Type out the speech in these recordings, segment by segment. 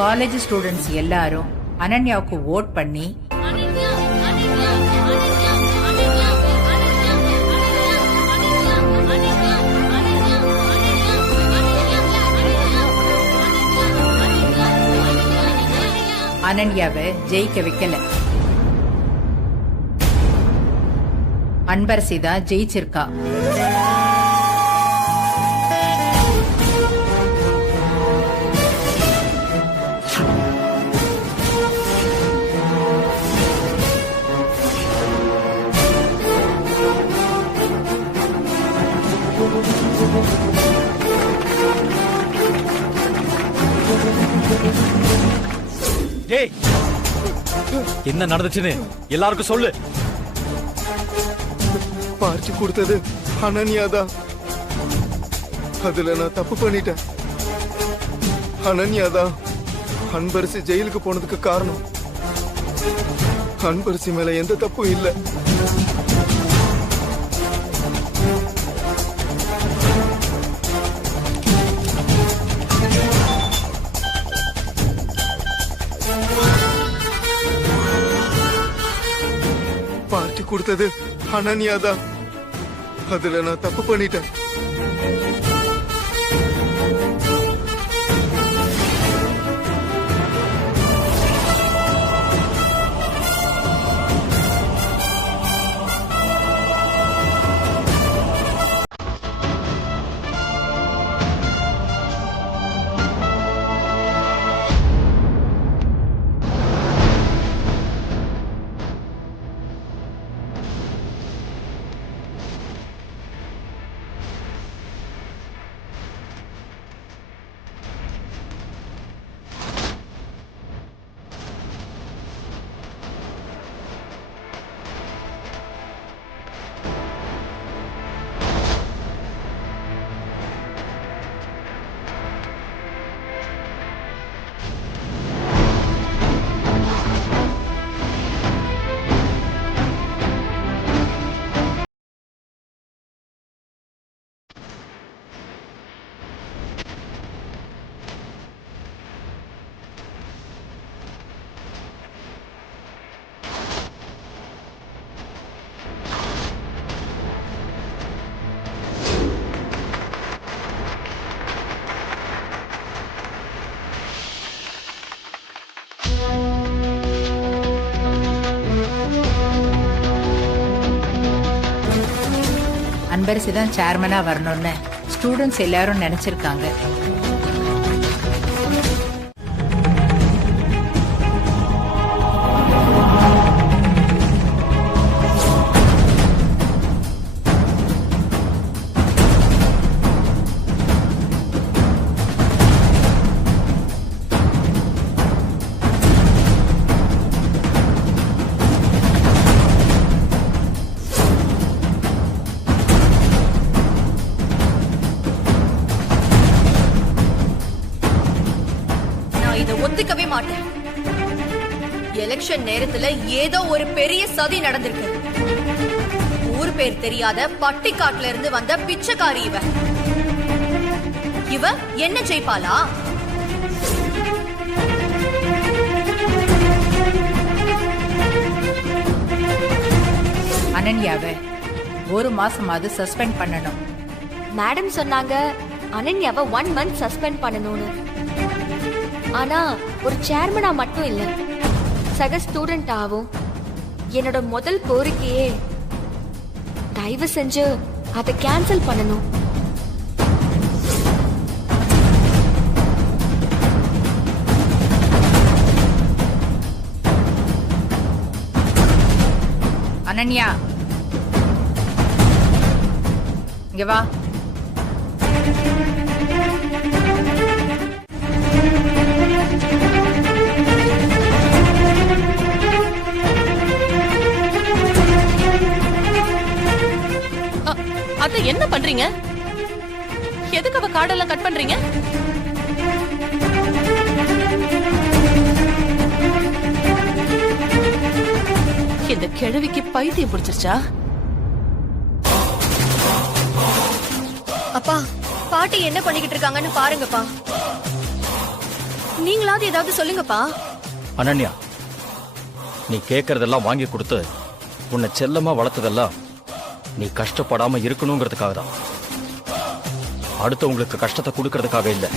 College students எல்லாரும் அனன்யாவுக்கு vote பண்ணி அனன்யாவை ஜெயிக்க வைக்கல. அன்பரசி தான் ஜெயிச்சிருக்கா. டேய், என்ன நடந்துச்சுன்னு எல்லாருக்கும் சொல்லு. பார்ட்டி கொடுத்தது அனன்யாதான். அதுல நான் தப்பு பண்ணிட்டேன். அனன்யாதான் அன்பரசி ஜெயிலுக்கு போனதுக்கு காரணம். அன்பரசி மேல எந்த தப்பும் இல்லை. பார்ட்டி கொடுத்தது அனன்யாதான். அதுல நான் தப்பு பண்ணிட்டேன். அன்பரசி தான் சேர்மனா வரணும்னு ஸ்டூடெண்ட்ஸ் எல்லாரும் நினைச்சிருக்காங்க. ஒத்துக்கவே மாட்டேன். எலெக்ஷன் நேரத்துல ஏதோ ஒரு பெரிய சதி நடந்திருக்கு. ஊர் பேர் தெரியாத பட்டிக்காட்டுல இருந்து வந்த பிச்சைக்காரி இவ என்ன ஜெயிப்பாளா? அனன்யாவை ஒரு மாசமாவது சஸ்பெண்ட் பண்ணணும். மேடம் சொன்னாங்க அனன்யாவை 1 month சஸ்பெண்ட் பண்ணணும்னு. ஆனா ஒரு சேர்மனா மட்டும் இல்ல, சக ஸ்டூடெண்ட் ஆகும் என்னோட முதல் கோரிக்கையே தயவு செஞ்சு அதை கேன்சல் பண்ணணும். அனன்யா இங்க வா. அத்தை என்ன பண்றீங்க? எதுக்கு அவ கார்டெல்லாம் கட் பண்றீங்க? இந்த கிழவிக்கு பைத்தியம் பிடிச்சிருச்சா? அப்பா, பாட்டி என்ன பண்ணிக்கிட்டு இருக்காங்கன்னு பாருங்கப்பா. நீங்களாவது ஏதாவது சொல்லுங்கப்பா. அனன்யா, நீ கேட்கறதெல்லாம் வாங்கி கொடுத்து உன்னை செல்லமா வளர்த்ததெல்லாம் நீ கஷ்டப்படாம இருக்கணுங்கிறதுக்காக தான். அடுத்தவங்களுக்கு கஷ்டத்தை கொடுக்கறதுக்காக இல்லை.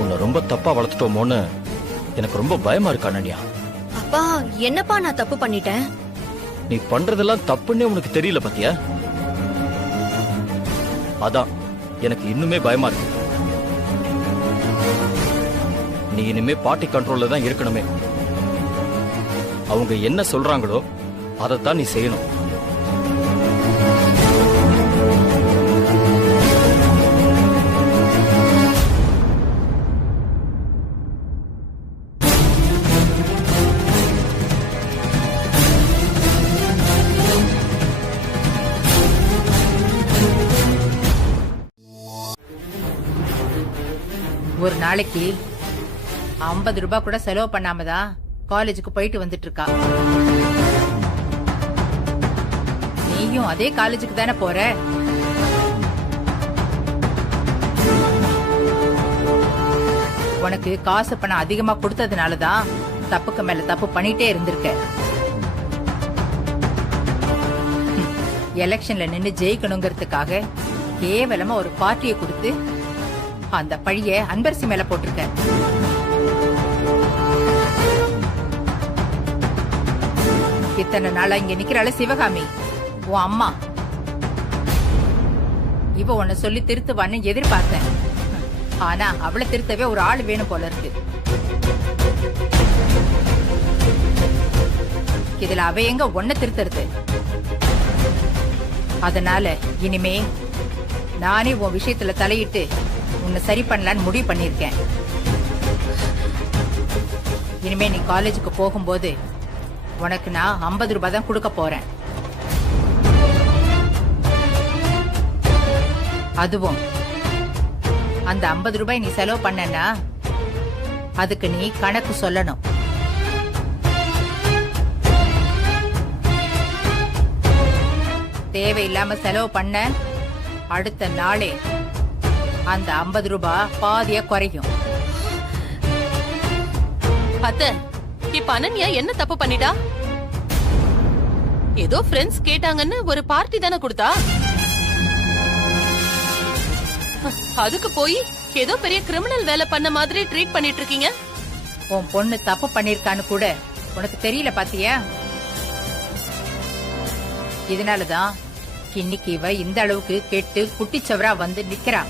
உன்னை ரொம்ப தப்பா வளர்த்துட்டோமோன்னு எனக்கு ரொம்ப பயமா இருக்கு அனன்யா. அப்பா, என்னப்பா நான் தப்பு பண்ணிட்டேன்? நீ பண்றதெல்லாம் தப்புன்னே உனக்கு தெரியல பாத்தியா? அதான் எனக்கு இன்னுமே பயமா இருக்கு. நீ இனிமே பாட்டி கண்ட்ரோல்ல தான் இருக்கணுமே. அவங்க என்ன சொல்றாங்களோ அதைத்தான் நீ செய்யணும். ஒரு நாளைக்கு 50 ரூபாய் கூட செலவு பண்ணாம தான் காலேஜுக்கு போயிட்டு வந்துட்டு இருக்கா. நீயும் அதே காலேஜுக்கு தானே போற? உனக்கு காசு பணம் அதிகமா கொடுத்ததுனாலதான் தப்புக்கு மேல தப்பு பண்ணிட்டே இருந்திருக்க. எலெக்ஷன்ல நின்னு ஜெயிக்கணுங்கிறதுக்காக கேவலமா ஒரு பார்ட்டியை கொடுத்து அந்த பழிய அன்பரசி மேல போட்டிருக்க. இத்தனை நாளா இங்க நிக்கிறாள் சிவகாமி, உன் அம்மா. இவ உன்னை சொல்லி திருத்துவான்னு எதிர்பார்த்தேன். ஆனா அவளை திருத்தவே ஒரு ஆள் வேணும் போல இருக்கு. இதுல அவ எங்க ஒன்ன திருத்துறது? அதனால இனிமே நானே உன் விஷயத்துல தலையிட்டு உன்னை சரி பண்ணலான்னு முடிவு பண்ணிருக்கேன். இனிமே நீ காலேஜுக்கு போகும்போது உனக்கு நான் 50 ரூபாய் தான் கொடுக்க போறேன். அதுவும் அந்த 50 ரூபாய் நீ செலவு பண்ணனா அதுக்கு நீ கணக்கு சொல்லணும். தேவையில்லாம செலவு பண்ண அடுத்த நாளே அந்த 50 ரூபாய் பாதியா குறையும். அத்தை, இப்ப அனன்யா என்ன தப்பு பண்ணிட்டா? ஏதோ ஃப்ரெண்ட்ஸ் கேட்டாங்கன்னு ஒரு பார்ட்டி தானே கொடுத்தா. அதுக்கு போய் ஏதோ பெரிய கிரிமினல் வேலை பண்ண மாதிரி ட்ரீட் பண்ணிட்டு இருக்கீங்க. உன் பொண்ணு தப்பு பண்ணிருக்கான்னு கூட உனக்கு தெரியல பாத்தியா? இதனாலதான் இன்னைக்கு இவ இந்த அளவுக்கு கெட்டு குட்டிச்சவரா வந்து நிக்கிறா.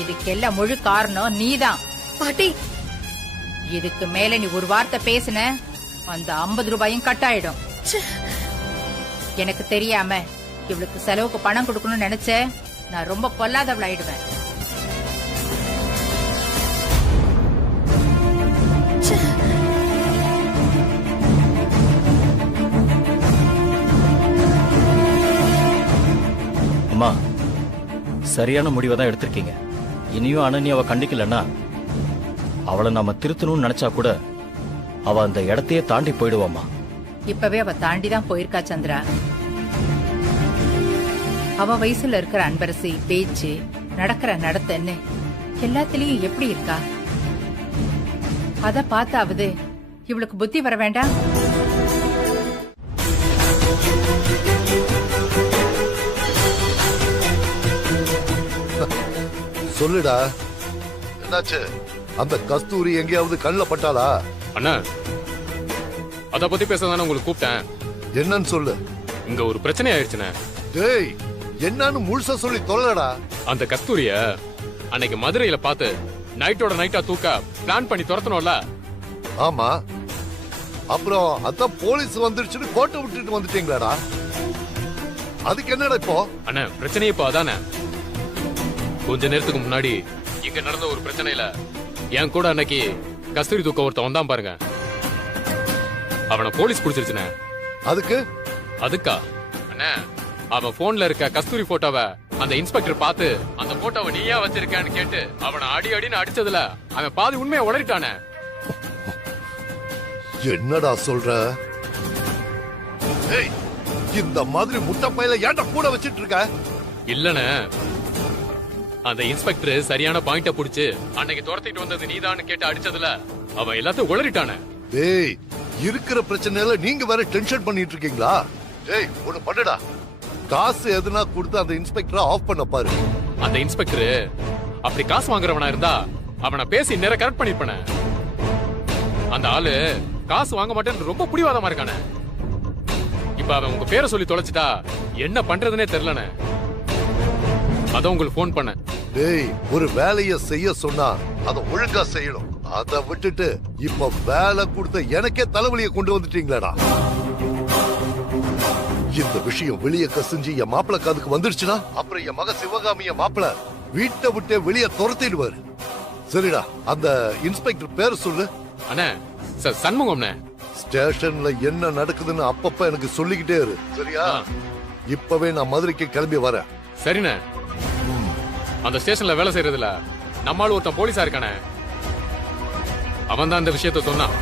இதுக்கெல்லாம் முழு காரணம் நீதான் பாட்டி. இதுக்கு மேல நீ ஒரு வார்த்தை பேசுன அந்த 50 ரூபாயும் கட் ஆயிடும். எனக்கு தெரியாம இவளுக்கு செலவுக்கு பணம் கொடுக்கணும்னு நினைச்ச நான் ரொம்ப பொல்லாதவளாயிடுவேன். அம்மா, சரியான முடிவை தான் எடுத்திருக்கீங்க. இனியும் அனன்யாவை கண்டிக்கலன்னா அவளை நாம திருத்தணும்னு நினைச்சா கூட அவ அந்த இடத்தையே தாண்டி போயிடுவாமா. இப்பவே அவ தாண்டிதான் போயிருக்கா சந்திரா. அவ வயசுல இருக்கிற அன்பரசி பேச்சு, நடக்கிற நடத்தன்னு எல்லாத்திலயும் எப்படி இருக்கா? அத பார்த்தாவது இவளுக்கு புத்தி வர வேண்டாம்? சொல்லுடா, என்னாச்சு? அந்த கஸ்தூரி எங்கேயாவது கண்ணுல பட்டாளா? அண்ணா, அத பத்தி பேசதானே உங்களுக்கு கூப்பிட்டேன். என்னன்னு சொல்லு. இங்க ஒரு பிரச்சனை ஆயிடுச்சுண்ணே. டேய், என்னன்னு முழுசா சொல்லி தொலைடா. அந்த கஸ்தூரிய அன்னைக்கு மதுரையில பார்த்து நைட்டோட நைட்டா தூக்க பிளான் பண்ணி துரத்தணும்ல. ஆமா, அப்புறம் அதான் போலீஸ் வந்துருச்சுன்னு கோட்டை விட்டுட்டு வந்துட்டீங்களாடா? அதுக்கு என்னடா இப்போ? அண்ணா, பிரச்சனையே இப்போ அதானே. கொஞ்ச நேரத்துக்கு முன்னாடி இங்க நடந்த ஒரு பிரச்சனையில என் கூட அன்னைக்கு கஸ்தூரி தூக்க ஒருத்தன் வந்தான் பாருங்க. அவனை போலீஸ் புடிச்சிருச்சுண்ணே. அதுக்கா அண்ணா, அவன் போன்ல இருக்க கஸ்தூரி போட்டோவை அந்த இன்ஸ்பெக்டர் பார்த்து அந்த போட்டோவை நீயா வச்சிருக்கான்னு கேட்டு அவனை அடி அடின்னு அடிச்சதுல அவன் பாதி உண்மையை உளறிட்டானே. என்னடா சொல்ற? ஏய், இந்த மாதிரி முட்டை பையில ஏன்டா கூட வச்சிட்டு இருக்க? இல்லனே, அந்த இன்ஸ்பெக்டர் சரியான பாயிண்ட புடிச்சு அன்னைக்கு துரத்திட்டு வந்தது நீதான்னு கேட்டு அடிச்சதுல அவன் எல்லாத்தையும் உளறிட்டானே. டேய், இருக்கிற பிரச்சனையில நீங்க வேற டென்ஷன் பண்ணிட்டு இருக்கீங்களா? டேய், ஒண்ணு பண்ணுடா, காசு எதுனா கொடுத்து அந்த இன்ஸ்பெக்டரை ஆஃப் பண்ண பாரு. அந்த இன்ஸ்பெக்டர் அப்படி காசு வாங்குறவனா இருந்தா அவனை பேசி நேர கரெக்ட் பண்ணிருப்பானே. அந்த ஆளு காசு வாங்க மாட்டேன்னு ரொம்ப புடிவாதமா இருக்கானே. இப்ப அவன் உங்க பேரை சொல்லி தொலைச்சிட்டா என்ன பண்றதுனே தெரியலனே. அதான் உங்களுக்கு போன் பண்ணேன். டேய், ஒரு வேலைய செய்ய சொன்னா அத ஒழுங்கா செய்யணும். அத விட்டுட்டு இப்ப வேலை கொடுத்த எனக்கே தலைவலியை கொண்டு வந்துட்டீங்களாடா. இந்த விஷயம் வெளியே கசிஞ்சு என் மாப்பிள காதுக்கு வந்துருச்சுன்னா அப்புறம் என் மக சிவகாமிய மாப்பிள வீட்டை விட்டு வெளியே துரத்திடுவாரு. சரிடா, அந்த இன்ஸ்பெக்டர் பேர் சொல்லு. அண்ணே, சண்முகம்ண்ணே. ஸ்டேஷன்ல என்ன நடக்குதுன்னு அப்பப்ப எனக்கு சொல்லிக்கிட்டே இரு, சரியா? இப்பவே நான் மதுரைக்கு கிளம்பி வரேன். சரிண்ணே. அந்த ஸ்டேஷன்ல வேலை செய்யறதுல நம்மால ஒருத்தன் போலீஸா இருக்கானே, அவன் தான் இந்த விஷயத்த சொன்னான்.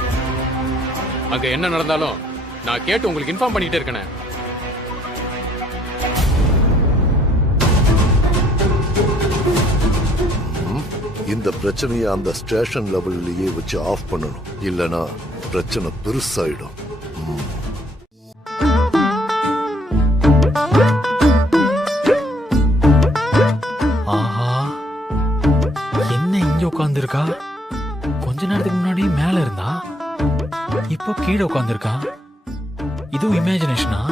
அங்க என்ன நடந்தாலும் நான் கேட்டு உங்களுக்கு இன்ஃபார்ம் பண்ணிட்டே இருக்கேனே. இந்த பிரச்சனையை அந்த ஸ்டேஷன் லெவல்லயே வச்சு ஆஃப் பண்ணணும், இல்லனா பிரச்சனை பெருசாயிடும். ஆஹா, என்ன இங்க உட்கார்ந்திருக்கா? கொஞ்ச நேரத்துக்கு முன்னாடி மேல இருந்தா, இப்போ கீழே உட்கார்ந்திருக்கா. இதுவும் இமேஜினேஷனா?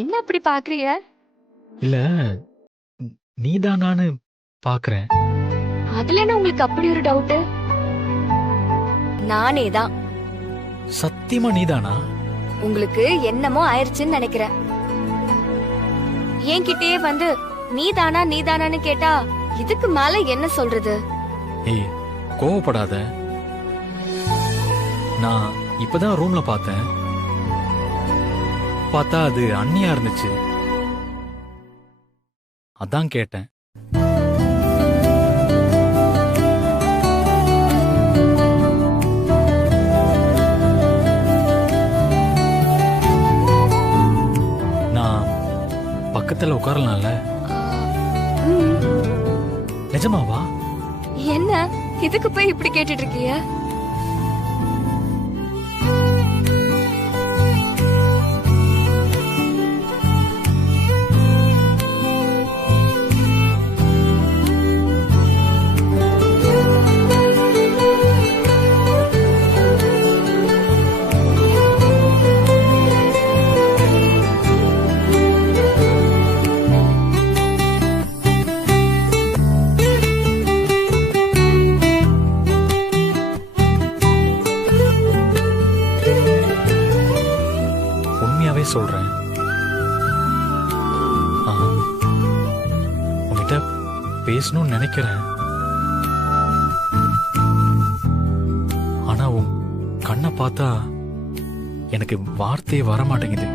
என்ன அப்படி பாக்குறீங்க? இல்ல, நீதானான்னு பாக்குறேன். அதுல என்ன உங்களுக்கு அப்படி ஒரு டவுட்? நானே தான். சத்தியமா நீதானா? உங்களுக்கு என்னமோ ஆயிருச்சுன்னு நினைக்கிறேன். என்கிட்டயே வந்து நீதானா நீதானான்னு கேட்டா இதுக்கு மேல என்ன சொல்றது? ஏய், கோவப்படாத. நான் இப்பதான் ரூம்ல பார்த்தேன். பார்த்தா அது அண்ணியா இருந்துச்சு. அதான் கேட்டேன். நான் பக்கத்துல உட்காரலாம்ல? நிஜமாவா? என்ன இதுக்கு போய் இப்படி கேட்டுட்டு இருக்கீங்க? சொல்றேன். உன்கிட்ட பேசணும்னு நினைக்கிறேன். ஆனா உன் கண்ணை பார்த்தா எனக்கு வார்த்தையே வர மாட்டேங்குது.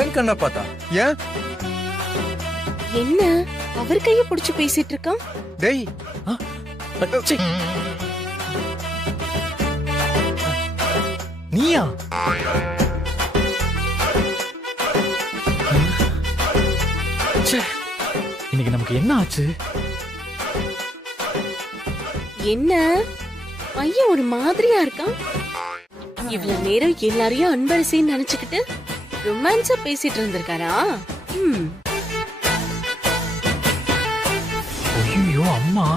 ஏன் கண்ணை பார்த்தா? ஏன் என்ன அவர் கைய புடிச்சு பேசிட்டு இருக்கான்? டேய், அச்சே. நீயா? இன்னைக்கு நமக்கு என்ன ஆச்சு? என்ன ஐயா ஒரு மாதிரியா இருக்கான்? இவ்வளவு நேரம் எல்லாரையும் அன்பரசின்னு நினைச்சுக்கிட்டு ரொமான்ஸா பேசிட்டு இருந்திருக்காரா? ஐயோ அம்மா,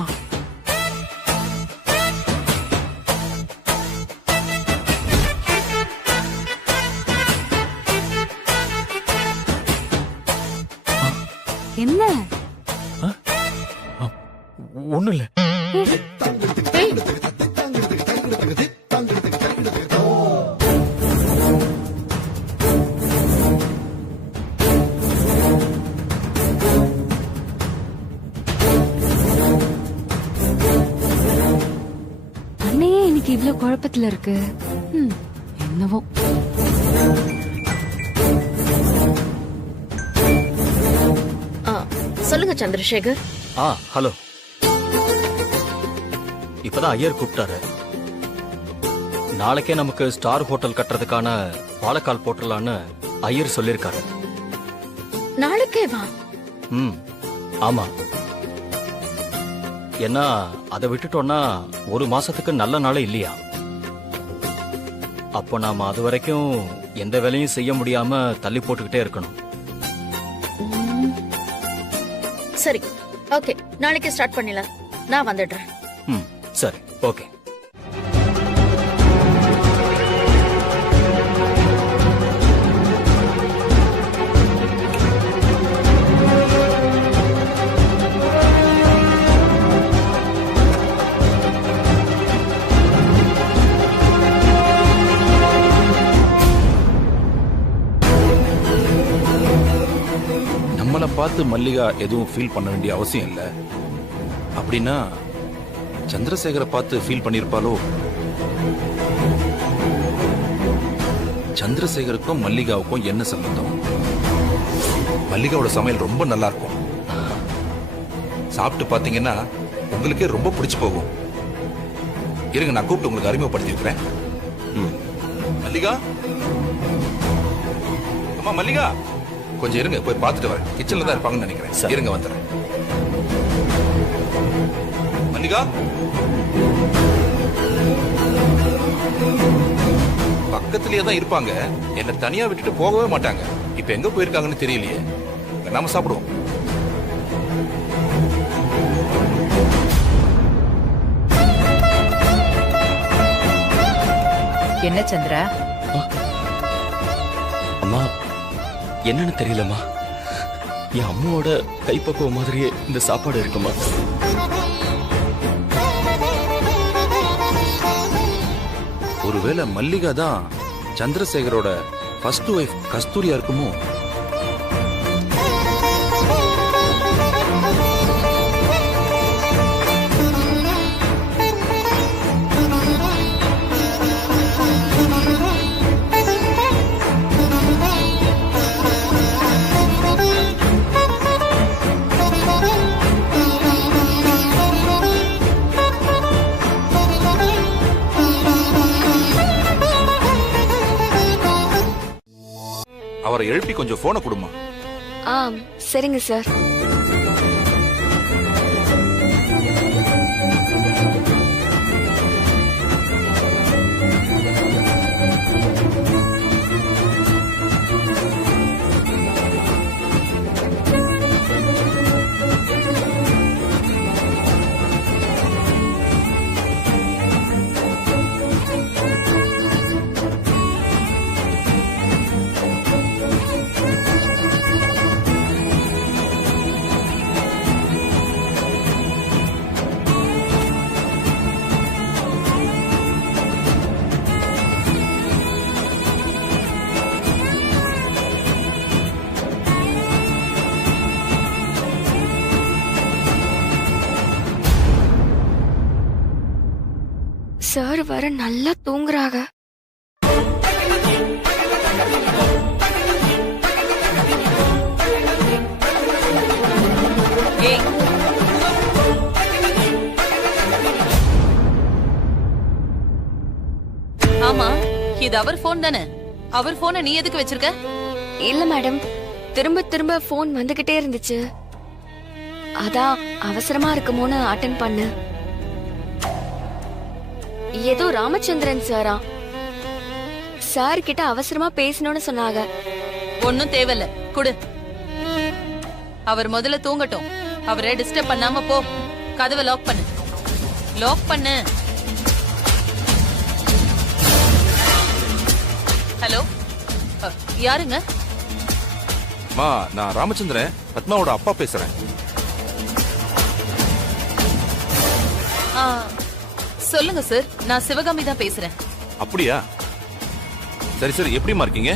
என்ன? ஒண்ணும் இல்ல. எதுக்கு இவ்ளோ குழப்பத்துல இருக்கு? என்னவோ. சொல்லுங்க சந்திரசேகர். ஹலோ. இப்பதான் ஐயர் கூப்பிட்டாரு. நாளைக்கே நமக்கு ஸ்டார் ஹோட்டல் கட்டுறதுக்கான பாலக்கால் போட்டுடலான்னு ஐயர் சொல்லிருக்காரு. நாளைக்கே வா. ஆமா. ஏன்னா அதை விட்டுட்டோம்னா ஒரு மாசத்துக்கு நல்ல நாளே இல்லையா. அப்போ நாம அது வரைக்கும் எந்த வேலையும் செய்ய முடியாம தள்ளி போட்டுக்கிட்டே இருக்கணும். சரி, ஓகே, நாளைக்கு ஸ்டார்ட் பண்ணிடலாம். நான் வந்துடுறேன். சரி, ஓகே. நம்மளை பார்த்து மல்லிகா எதுவும் ஃபீல் பண்ண வேண்டிய அவசியம் இல்லை. அப்படின்னா சந்திரசேகரை பார்த்து ஃபீல் பண்ணிருப்பாளோ? சந்திரசேகருக்கும் மல்லிகாவுக்கும் என்ன சம்பந்தம்? மல்லிகாவோட சமையல் ரொம்ப நல்லா இருக்கும். சாப்பிட்டு பாத்தீங்கன்னா உங்களுக்கே ரொம்ப பிடிச்சு போகும். இருங்க, நான் கூப்பிட்டு உங்களுக்கு அறிமுகப்படுத்தி வைக்கிறேன். மல்லிகா, அம்மா மல்லிகா, கொஞ்சம் இருங்க, போய் பார்த்துட்டு வரேன். கிச்சன்ல தான் இருப்பாங்கன்னு நினைக்கிறேன். இருங்க, வந்துடுறேன். மல்லிகா, பக்கத்திலேயே தான் இருப்பாங்க. என்ன தனியா விட்டுட்டு போகவே மாட்டாங்க. இப்ப எங்க போயிருக்காங்கன்னு தெரியலையே. நாம சாப்பிடுவோம். என்ன சந்திரா? அம்மா, என்னன்னு தெரியலம்மா. என் அம்மாவோட கைப்பக்குவம் மாதிரியே இந்த சாப்பாடு இருக்குமா? ஒருவேளை மல்லிகா தான் சந்திரசேகரோட ஃபர்ஸ்ட் வைஃப் கஸ்தூரியா இருக்குமோ? அவரை எழுப்பி கொஞ்சம் போனை கொடுமா. சரிங்க சார். சார் வர நல்லா தூங்குறாங்க. ஆமா, இது அவர் போன் தானே? அவர் போனை நீ எதுக்கு வச்சிருக்க? இல்ல மேடம், திரும்ப திரும்ப போன் வந்துகிட்டே இருந்துச்சு. அதான் அவசரமா இருக்குமோன்னு அட்டென்ட் பண்ணு. ஏதோ ராமச்சந்திரன் சாரா, சார் கிட்ட அவசரமா பேசணும்னு சொன்னாங்க. ஒன்னும் தேவையில்ல, குடு. அவர் முதல்ல தூங்கட்டும். அவரை டிஸ்டர்ப் பண்ணாம போ. கதவை லாக் பண்ணு. லாக் பண்ணு. ஹலோ, யாருங்க? மா, நான் ராமச்சந்திரன், பத்மாவோட அப்பா பேசுறேன். சொல்லுங்க சார், நான் சிவகாமி தான் பேசுறேன். அப்படியா? சரி சரி, எப்படிமா இருக்கீங்க?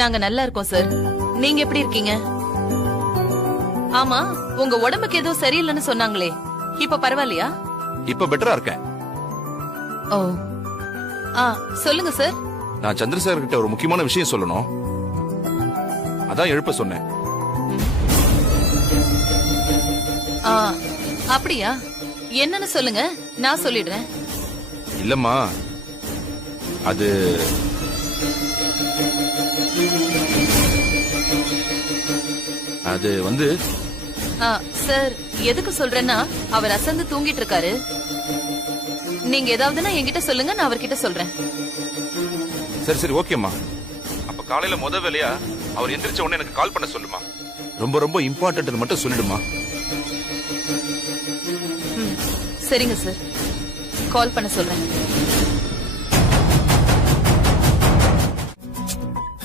நாங்க நல்லா இருக்கோம் சார். நீங்க எப்படி இருக்கீங்க? ஆமா, உங்க உடம்புக்கு ஏதோ சரியில்லைன்னு சொன்னாங்களே, இப்ப பரவாயில்லையா? இப்ப பெட்டரா இருக்கேன். ஓ ஆ சொல்லுங்க சார். நான் சந்திரசேகர் கிட்ட ஒரு முக்கியமான விஷயம் சொல்லணும், அதான் எழுப்ப சொன்னேன். ஆ அப்படியா? என்னன்னு சொல்லுங்க, நான் சொல்லிடுறேன். இல்லம்மா, அது அது வந்து சார் எதுக்கு சொல்றேன்னா, அவர் அசந்து தூங்கிட்டு இருக்காரு. நீங்க ஏதாவதுன்னா என்கிட்ட சொல்லுங்க, நான் அவர்கிட்ட சொல்றேன். சரி சரி ஓகேம்மா. அப்ப காலையில முத வேலையா அவர் எந்திரிச்ச உடனே எனக்கு கால் பண்ண சொல்லுமா. ரொம்ப ரொம்ப இம்பார்ட்டன்ட் மட்டும் சொல்லிடுமா. சரிங்க சார், கால் பண்ண சொல்றேன்.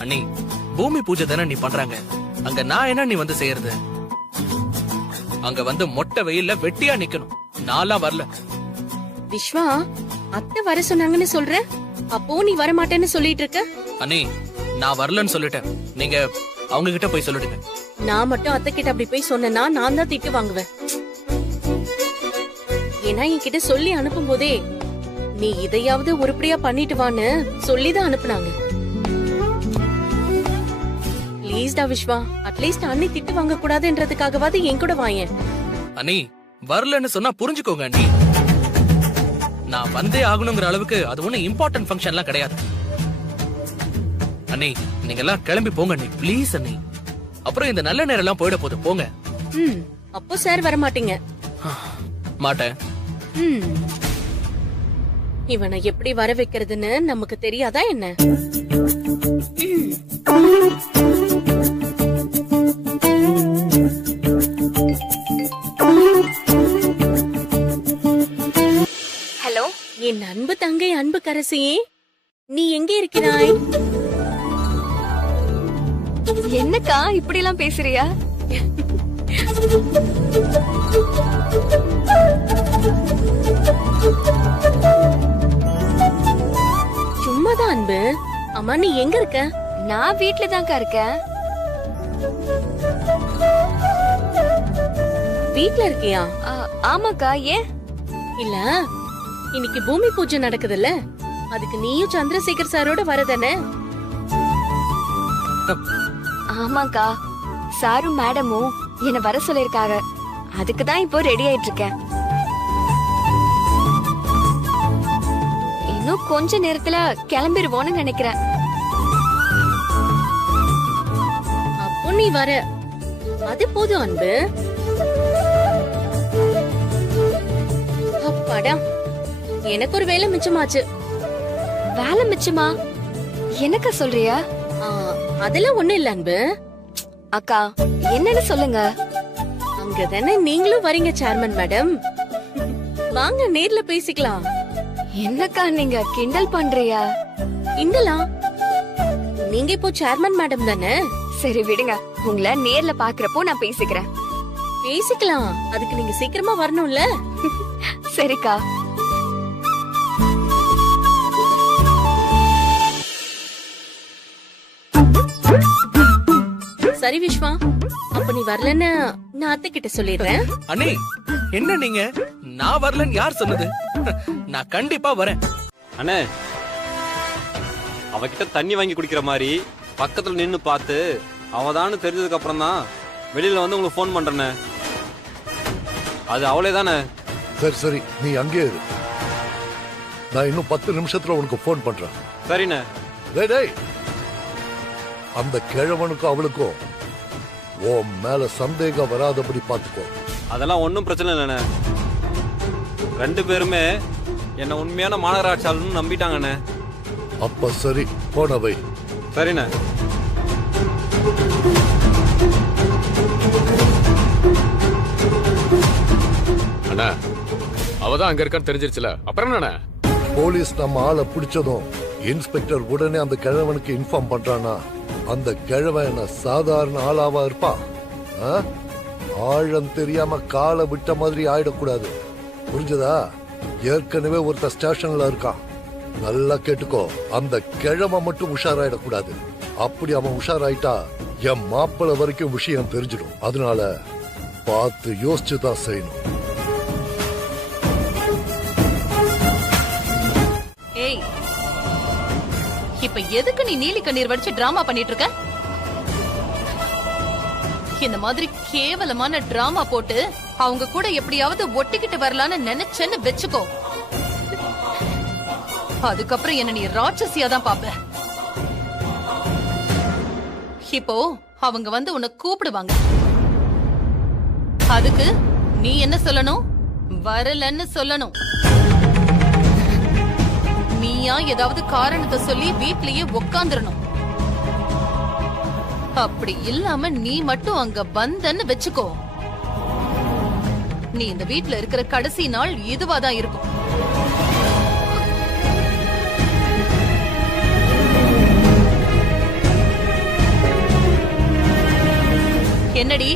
அண்ணி, பூமி பூஜை தானே நீ பண்றாங்க, அங்க நான் என்ன நீ வந்து செய்யறது? அங்க வந்து மொட்டை வெயில்ல வெட்டியா நிக்கணும். நான்லாம் வரல. விஸ்வா, அத்தை வர சொன்னாங்கன்னு சொல்ற, அப்போ நீ வர மாட்டேன்னு சொல்லிட்டு இருக்க. அண்ணி, நான் வரலன்னு சொல்லிட்டேன். நீங்க அவங்க கிட்ட போய் சொல்லிடுங்க. நான் மட்டும் அத்தை கிட்ட அப்படி போய் சொன்னேன்னா நான் தான் திட்டு வாங்குவேன். ஏன்னா என்கிட்ட சொல்லி அனுப்பும் போதே நீ இதையாவது உருப்படியா பண்ணிட்டு வான்னு சொல்லிதான் அனுப்புனாங்க. ப்ளீஸ்டா விஸ்வா, அட்லீஸ்ட் அண்ணி திட்டு வாங்க கூடாதுன்றதுக்காகவாது என் கூட வாயேன். அண்ணி, வரலன்னு சொன்னா புரிஞ்சுக்கோங்க அண்ணி. நான் வந்தே ஆகணுங்கிற அளவுக்கு அது ஒண்ணு இம்பார்ட்டன்ட் ஃபங்க்ஷன்லாம் கிடையாது. அண்ணி, நீங்க எல்லாம் கிளம்பி போங்க அண்ணி, ப்ளீஸ் அண்ணி. அப்புறம் இந்த நல்ல நேரம் எல்லாம் போயிட போகுது, போங்க. அப்போ சார் வர மாட்டீங்க? மாட்டேன். இவனை எப்படி வர வைக்கிறதுன்னு நமக்கு தெரியாதா என்ன? ஹலோ, என் அன்பு தங்கை, அன்பு கரசியே, நீ எங்கே இருக்கிறாய்? என்னக்கா இப்படி எல்லாம் பேசுறியா? சும்மாதான் அன்பு. அம்மா, நீ எங்க இருக்க? நான் வீட்ல தான்க்கா இருக்கேன். வீட்ல இருக்கியா? ஆமாக்கா. ஏன்? இல்ல, இன்னைக்கு பூமி பூஜை நடக்குதுல்ல, அதுக்கு நீயும் சந்திரசேகர் சாரோட வரதானே? ஆமாக்கா, சாரும் மேடமும் என்ன வர சொல்லிருக்காங்க. அதுக்கு தான் இப்போ ரெடி ஆயிட்டு இருக்கேன். இன்னும் கொஞ்ச நேரத்துல கிளம்பிடுவோன்னு நினைக்கிறேன். அப்போ நீ வர, அது போதும் அன்பு. அப்பாடா, எனக்கு ஒரு வேலை மிச்சமாச்சு. வேலை மிச்சமா? என்னக்கா சொல்றியா? அதெல்லாம் ஒண்ணு இல்ல அன்பு. அக்கா, என்னன்னு சொல்லுங்க. அங்கதானே நீங்களும் வரீங்க சேர்மன் மேடம், வாங்க நேர்ல பேசிக்கலாம். என்னக்கா நீங்க கிண்டல் பண்றியா? கிண்டலா? நீங்க இப்போ சேர்மன் மேடம் தானே? சரி விடுங்க, உங்களை நேர்ல பாக்குறப்போ நான் பேசிக்கிறேன். பேசிக்கலாம், அதுக்கு நீங்க சீக்கிரமா வரணும்ல. சரிக்கா. சரி விஸ்வா, அப்ப நீ வரலன்னு நான் அத்தை கிட்ட சொல்லிடுறேன். அண்ணி, என்ன நீங்க நான் வரலன்னு யார் சொன்னது? நான் கண்டிப்பா வரேன். அண்ணே, அவகிட்ட தண்ணி வாங்கி குடிக்கிற மாதிரி பக்கத்துல நின்னு பார்த்து அவதான்னு தெரிஞ்சதுக்கு அப்புறம் தான் வெளியில வந்து உங்களுக்கு ஃபோன் பண்றேனே. அது அவளே தானே? சரி சரி, நீ அங்கே இரு, நான் இன்னும் 10 நிமிஷத்துல உனக்கு ஃபோன் பண்றேன். சரிண்ணே. டேய், அந்த கிழவனுக்கும் அவளுக்கும் உன் மேல சந்தேகம் வராதபடி பாத்துக்கோ. அதெல்லாம் ஒன்றும் பிரச்சனை இல்லைண்ணே. 2 பேருமே என்ன உண்மையான மாநகராட்சியாளர்னு நம்பிட்டாங்கண்ணே. அப்ப சரி, போன வை. சரிண்ணே. அண்ணா, அவதான் அங்க இருக்கான்னு தெரிஞ்சிருச்சுல, அப்புறம் என்ன? போலீஸ் நம்ம ஆளை பிடிச்சதும் இன்ஸ்பெக்டர் உடனே அந்த கிழவனுக்கு இன்ஃபார்ம் பண்றானா, அந்த கிழவன் என்ன சாதாரண ஆளாவா இருப்பான்? ஆழம் தெரியாம காலை விட்ட மாதிரி ஆயிடக்கூடாது, புரிஞ்சதா? ஏற்கனவே ஒருத்தர் ஸ்டேஷன்ல இருக்கான், நல்லா கேட்டுக்கோ. அந்த கிழவன் மட்டும் உஷாராயிடக்கூடாது. அப்படி அவன் உஷாராயிட்டா என் மாப்பிள்ளை வரைக்கும் விஷயம் தெரிஞ்சிடும். அதனால பார்த்து யோசிச்சுதான் செய்யணும். இப்ப எதுக்கு நீ நீலி கண்ணீர் வடிச்சு டிராமா பண்ணிட்டு இருக்க? இந்த மாதிரி கேவலமான டிராமா போட்டு அவங்க கூட எப்படியாவது ஒட்டிக்கிட்டு வரலான்னு நினைச்சேன்னு வெச்சுக்கோ. அதுக்கப்புறம் என்ன நீ ராட்சசியா தான் பாப்ப. இப்போ அவங்க வந்து உன்னை கூப்பிடுவாங்க. அதுக்கு நீ என்ன சொல்லணும்? வரலன்னு சொல்லணும். நீயா ஏதாவது காரணத்தை சொல்லி வீட்லயே உக்காந்துடணும். அப்படி இல்லாம நீ மட்டும் அங்க வந்தன்னு வெச்சுக்கோ, நீ இந்த வீட்ல இருக்கிற கடைசி நாள் இதுவாதான் இருக்கும். என்னடி?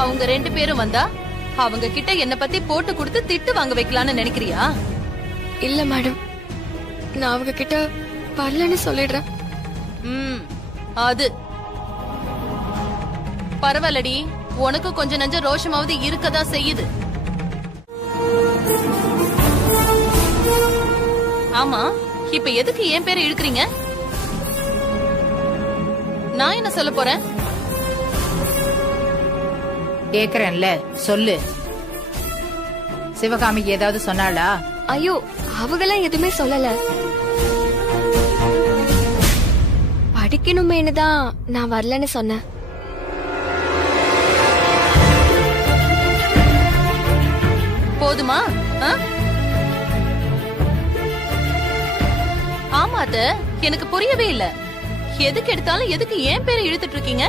அவங்க 2 பேரும் வந்தா அவங்க கிட்ட என்ன பத்தி போட்டு கொடுத்து திட்டு வாங்க வைக்கலான்னு நினைக்கிறியா? இல்ல மேடம், நான் அவங்க கிட்ட வரலன்னு சொல்லிடுறேன். அது பரவாயில்லடி, உனக்கு கொஞ்சம் நஞ்ச ரோஷமாவது இருக்கதா செய்யுது. ஆமா, இப்ப எதுக்கு என் பேரை இழுக்கிறீங்க? நான் என்ன சொல்ல போறேன்? கேக்குறேன்ல, சொல்லு. சிவகாமிக்கு ஏதாவது சொன்னாளா? ஐயோ, அவங்களாம் எதுவுமே சொல்லல. படிக்கணுமேனு தான் நான் வரலன்னு சொன்னேன். போதுமா? ஆமா அத்த, எனக்கு புரியவே இல்ல. எதுக்கு எடுத்தாலும் எதுக்கு ஏன் பேரை இழுத்துட்டு இருக்கீங்க?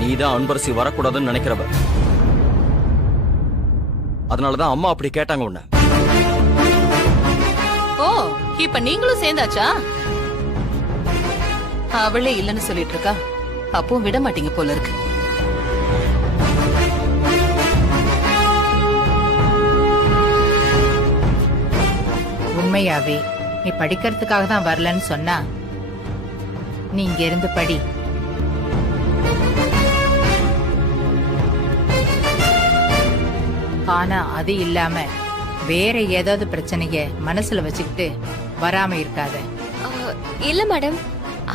நீதான் அன்பரசி வரக்கூடாதுன்னு நினைக்கிறவ. அதனாலதான் அம்மா அப்படி கேட்டாங்க உன்ன. ஓ, இப்ப நீங்களும் சேர்ந்தாச்சா? அவளே இல்லன்னு சொல்லிட்டு இருக்கா, அப்பவும் விட மாட்டீங்க போல இருக்கு. உண்மையாவே நீ படிக்கிறதுக்காக தான் வரலன்னு சொன்னா நீ இங்க இருந்து படி. ஆனா அது இல்லாம வேற ஏதாவது பிரச்சனைய மனசுல வச்சுக்கிட்டு வராம இருக்காத. இல்ல மேடம்,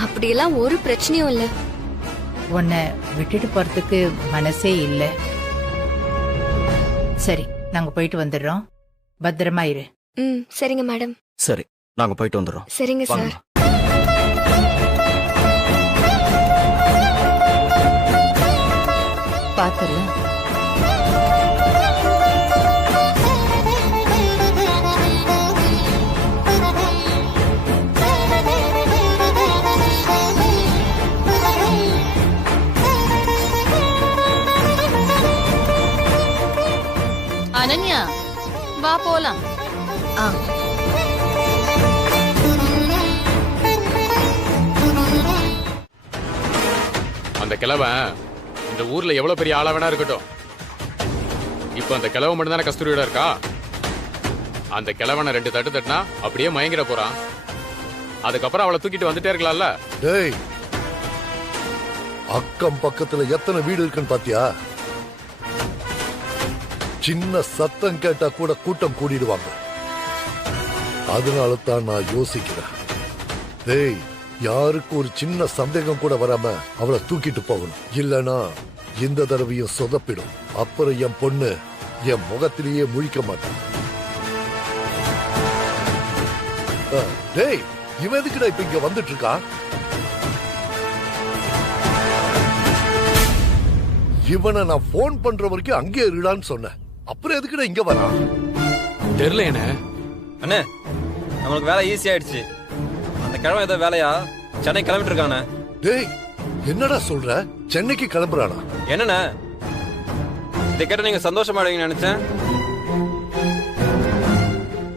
அப்படியெல்லாம் ஒரு பிரச்சனையும் இல்ல. உன்னை விட்டுட்டு போறதுக்கு மனசே இல்ல. சரி, நாங்க போயிட்டு வந்துடுறோம். பத்திரமா இரு. சரிங்க மேடம். சரி, நாங்க போயிட்டு வந்துடுறோம். சரிங்க சார். பாத்துரு. அனன்யா, வா போலாம். அந்த கிழவன் இந்த ஊர்ல எவ்வளவு பெரிய ஆளா வேணா இருக்கட்டும், இப்ப அந்த கிழவன் மட்டும் தானே கஸ்தூரியோட இருக்கா. அந்த கிழவனை 2 தட்டு தட்டினா அப்படியே மயங்கிட போறான். அதுக்கப்புறம் அவளை தூக்கிட்டு வந்துட்டே இருக்கலாம்ல. டேய், அக்கம் பக்கத்துல எத்தனை வீடு இருக்குன்னு பாத்தியா? சின்ன சத்தம் கேட்டா கூட கூட்டம் கூடிடுவாங்க. அதனால தான் நான் யோசிக்கிறேன். டேய், யாருக்கு ஒரு சின்ன சந்தேகம் கூட வராம அவளை தூக்கிட்டு போகணும். இல்லனா இந்த தடவையும் சொதப்பிடும். அப்புறம் என் பொண்ணு என் முகத்திலேயே முழிக்க மாட்டான். டேய், இவன் எதுக்குடா இப்ப இங்க வந்துட்டு இருக்கா? இவனை நான் போன் பண்ற வரைக்கும் அங்கே இருடான்னு சொன்னேன். அப்புறம் எதுக்குடா இங்க வரா? தெரியல என்ன அண்ணே, நம்மளுக்கு வேலை ஈஸி ஆயிடுச்சு. அந்த கிழமை ஏதோ வேலையா சென்னை கிளம்பிட்டு இருக்கானே. டேய், என்னடா சொல்ற? சென்னைக்கு கிளம்புறானா? என்னண்ணே, இதை கேட்ட நீங்க சந்தோஷமாடுவீங்கன்னு நினைச்சேன்.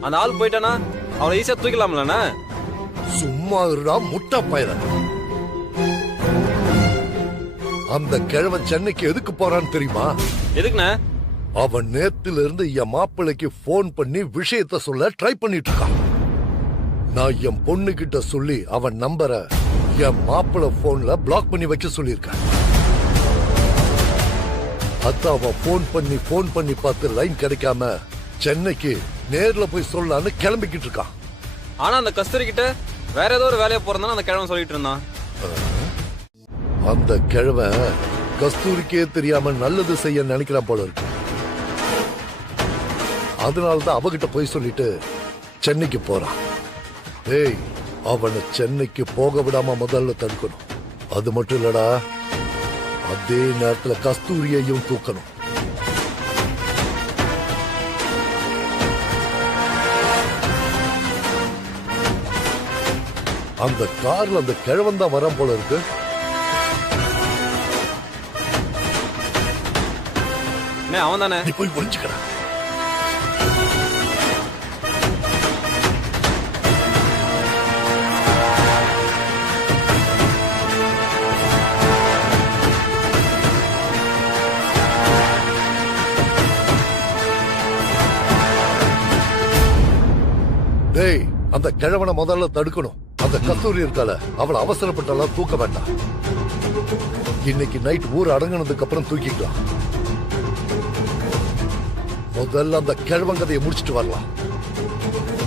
அந்த ஆள் போயிட்டானா அவளை ஈஸியா தூக்கலாம்லண்ணே. சும்மா இருடா முட்டா பையல. அந்த கிழவன் சென்னைக்கு எதுக்கு போறான்னு தெரியுமா? எதுக்குண்ணே? அவன் நேத்துல இருந்து என் மாப்பிள்ளைக்கு போன் பண்ணி விஷயத்த சொல்ல ட்ரை பண்ணிட்டு இருக்கான். நான் என் பொண்ணு கிட்ட சொல்லி அவன் நம்பரை என் மாப்பிள்ளை போன்ல பிளாக் பண்ணி வைக்க சொல்லியிருக்கேன். அதான் அவன் போன் பண்ணி பார்த்து லைன் கிடைக்காம சென்னைக்கு நேர்ல போய் சொல்லலான்னு கிளம்பிக்கிட்டு இருக்கான். ஆனா அந்த கஸ்தூரி கிட்ட வேற ஏதோ ஒரு வேலையை போறதுனா அந்த கிழவன் சொல்லிட்டு இருந்தான். அந்த கிழவன் கஸ்தூரிக்கே தெரியாம நல்லது செய்ய நினைக்கிறான் போல இருக்கு. அதனாலதான் அவகிட்ட போய் சொல்லிட்டு சென்னைக்கு போறான். ஏய், அவனை சென்னைக்கு போக விடாம முதல்ல தடுக்கணும். அது மட்டும் இல்லடா, அதே நேரத்துல கஸ்தூரியையும் தூக்கணும். அந்த கார்ல அந்த கிழவன் தான் வரான் போல இருக்கு. அவன் தானே? நீ போய் புரிஞ்சுக்கடா. டேய், அந்த கிழவனை முதல்ல தடுக்கணும். அந்த கஸ்தூரி இருக்கால, அவளை அவசரப்பட்டாலாம் தூக்க வேண்டாம். இன்னைக்கு நைட் ஊர் அடங்கினதுக்கு அப்புறம் தூக்கிக்கலாம். முதல்ல அந்த கிழவன் கதையை முடிச்சிட்டு வரலாம்.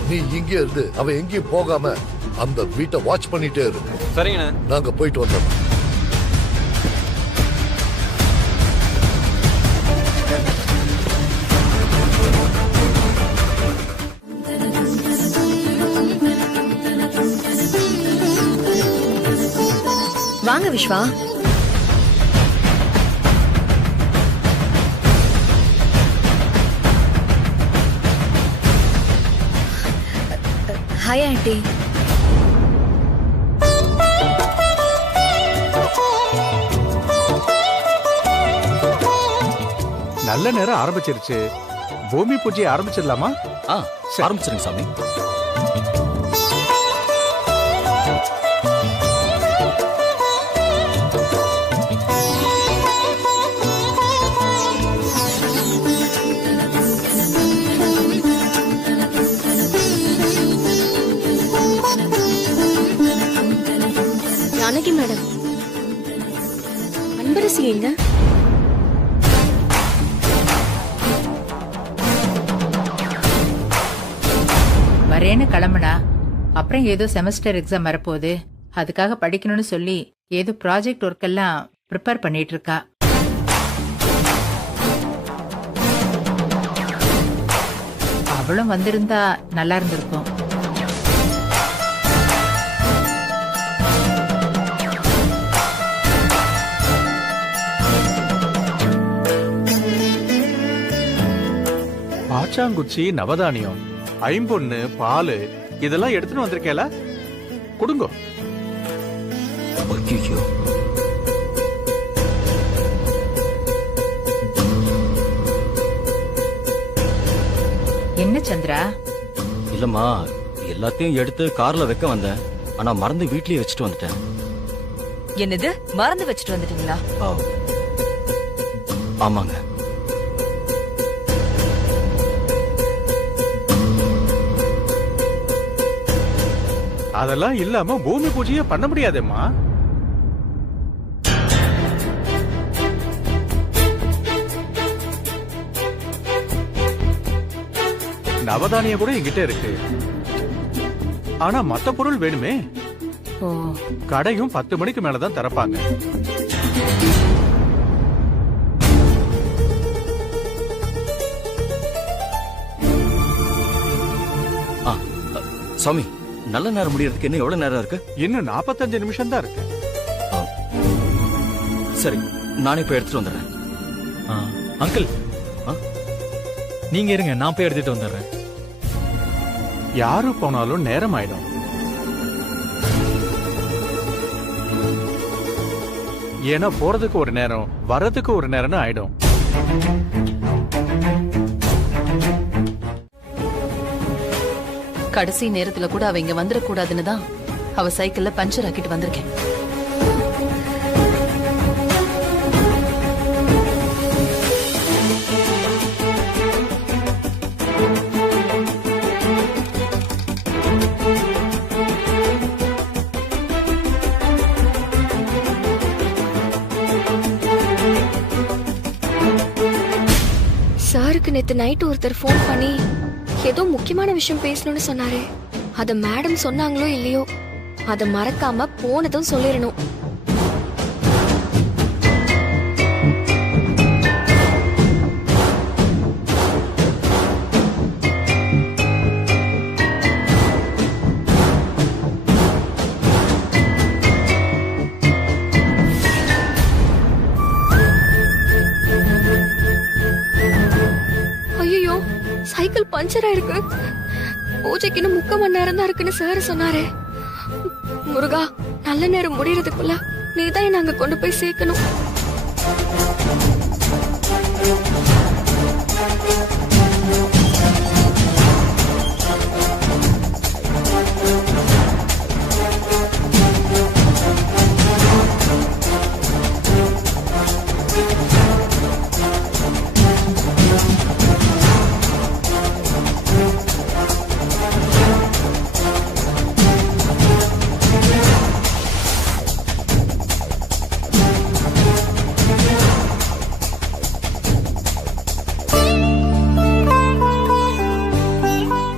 நீ இங்கே இருந்து அவன் எங்கேயும் போகாம அந்த வீட்டை வாட்ச் பண்ணிட்டே இரு. சரிங்க, நாங்க போயிட்டு வந்தோம். வாங்க விஸ்வா. Hi aunty. நல்ல நேரம் ஆரம்பிச்சிருச்சு. பூமி பூஜையை ஆரம்பிச்சிடலாமா? ஆரம்பிச்சிருங்க சாமி. ஜானகி மேடம், அன்பரசி எங்க? வரேன்னு கிளம்புனா அப்புறம் ஏதோ செமஸ்டர் எக்ஸாம் வரப்போகுது, அதுக்காக படிக்கணும்னு சொல்லி ஏதோ ப்ராஜெக்ட் ஒர்க் எல்லாம் ப்ரிப்பேர் பண்ணிட்டு இருக்கா. அவளும் வந்திருந்தா நல்லா இருந்திருக்கும். பாச்சாங்குச்சி, நவதானியம், ஐம்பொன்னு, பால் இதெல்லாம் எடுத்துட்டு வந்திருக்கேல, கொடுங்க. என்ன சந்திரா? இல்லம்மா, எல்லாத்தையும் எடுத்து கார்ல வைக்க வந்தேன். ஆனா மறந்து வீட்லயே வச்சுட்டு வந்துட்டேன். என்னது, மறந்து வச்சுட்டு வந்துட்டீங்களா? ஆமாங்க. அதெல்லாம் இல்லாம பூமி பூஜையை பண்ண முடியாதேம்மா. நவதானியம் கூட என்கிட்ட இருக்கு. ஆனா மத்த பொருள் வேணுமே. கடையும் 10 மணிக்கு மேலதான் திறப்பாங்க. சாமி, நல்ல நேரம் முடியறதுக்கு இன்னும் எவ்வளவு நேரம் இருக்கு? இன்னும் 45 நிமிஷம் தான் இருக்கு. சரி, நானே போய் எடுத்துட்டு வந்துடுறேன். அங்கிள், நீங்க இருங்க, நான் போய் எடுத்துட்டு வந்துடுறேன். யாரு போனாலும் நேரம் ஆயிடும். ஏன்னா போறதுக்கு ஒரு நேரம், வர்றதுக்கு ஒரு நேரம்னு ஆயிடும். கடைசி நேரத்துல கூட அவ இங்க வந்துடக்கூடாதுன்னு தான் அவ சைக்கிள்ல பஞ்சர் ஆக்கிட்டு வந்திருக்கேன். சாருக்கு நேத்து நைட் ஒருத்தர் ஃபோன் பண்ணி ஏதோ முக்கியமான விஷயம் பேசணும்னு சொன்னாரு. அத மேடம் சொன்னாங்களோ இல்லையோ, அத மறக்காம போனதும் சொல்லிடணும். ஐயோ, சைக்கிள் பஞ்சர் ஆயிருக்கு. பூஜைக்கு இன்னும் 3/4 மணி நேரம் தான் இருக்குன்னு சார் சொன்னாரு. முருகா, நல்ல நேரம் முடியறதுக்குள்ள நீதான் என்ன அங்க கொண்டு போய் சேர்க்கணும்.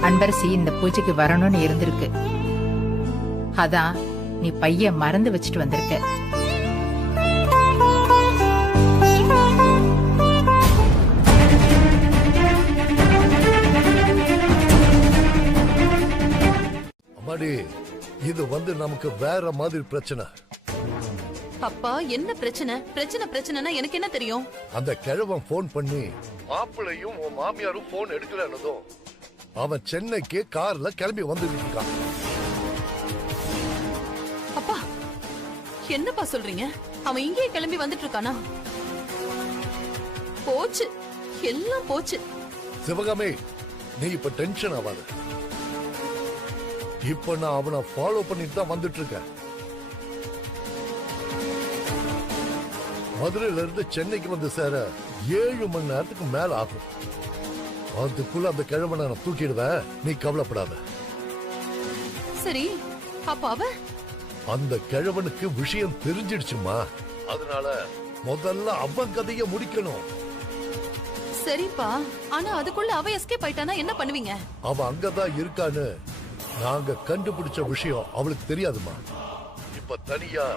அன்பரசி இந்த பூஜைக்கு வரணும்னு இருந்திருக்கு. அதான் நீ பைய மறந்து வச்சுட்டு வந்திருக்க. அம்மாடி, இது நமக்கு வேற மாதிரி பிரச்சனை. அப்பா, என்ன பிரச்சனை? பிரச்சனைனா எனக்கு என்ன தெரியும்? அந்த கிழவன் போன் பண்ணி மாப்பிள்ளையும் உன் மாமியாரும் போன் எடுக்கலன்னதும் அவன் சென்னைக்கு கார்ல கிளம்பி வந்துட்டு இருக்கான். அப்பா, என்னப்பா சொல்றீங்க? அவன் இங்கே கிளம்பி வந்துட்டு இருக்கானா? போச்சு, எல்லாம் போச்சு. சிவகாமி, நீ இப்ப டென்ஷன் ஆகாத. இப்ப நான் அவனை ஃபாலோ பண்ணிட்டு தான் வந்துட்டு இருக்கேன். மதுரையில இருந்து சென்னைக்கு வந்து சேர 7 மணி நேரத்துக்கு மேல ஆகும். அதுக்குள்ள அந்த கிழவனை நான் தூக்கிடுவேன், நீ கவலைப்படாத. சரி, அப்ப அவன் அந்த கிழவனுக்கு விஷயம் தெரிஞ்சிடுச்சுமா. அதனால முதல்ல அவன் கதைய முடிக்கணும். சரிப்பா, ஆனா அதுக்குள்ள அவ எஸ்கேப் ஆயிட்டானா என்ன பண்ணுவீங்க? அவ அங்கதான் இருக்கான்னு நாங்க கண்டுபிடிச்ச விஷயம் அவளுக்கு தெரியாதுமா. இப்ப தனியா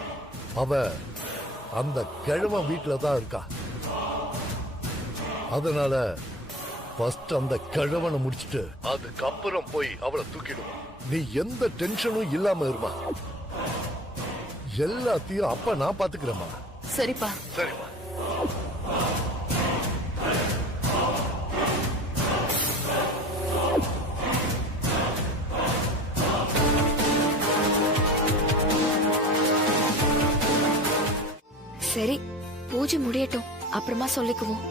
அவ அந்த கிழவன் வீட்டுல தான் இருக்கா. அதனால ஃபர்ஸ்ட் அந்த கிழவனை முடிச்சிட்டு அதுக்கப்புறம் போய் அவளை தூக்கிடுவோம். நீ எந்த டென்ஷனும் இல்லாம இருமா. எல்லாத்தையும் அப்ப நான் பாத்துக்கிறேம்மா. சரிப்பா. சரிம்மா. சரி, பூஜை முடியட்டும், அப்புறமா சொல்லிக்குவோம்.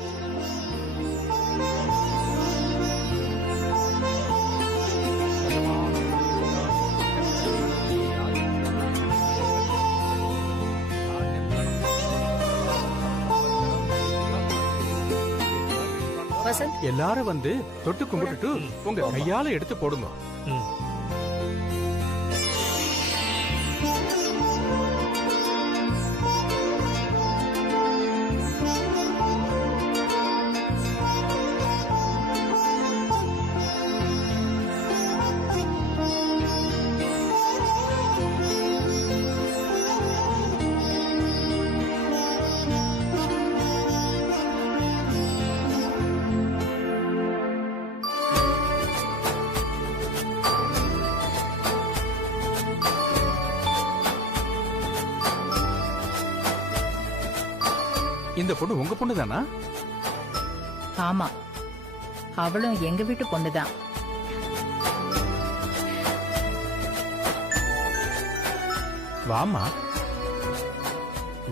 எல்லாரும் வந்து தொட்டு கும்பிட்டுட்டு உங்க கையால எடுத்து போடுங்க. இந்த பொண்ணு உங்க பொண்ணு தானா? ஆமா, அவளும் எங்க வீட்டு பொண்ணுதான். வாமா,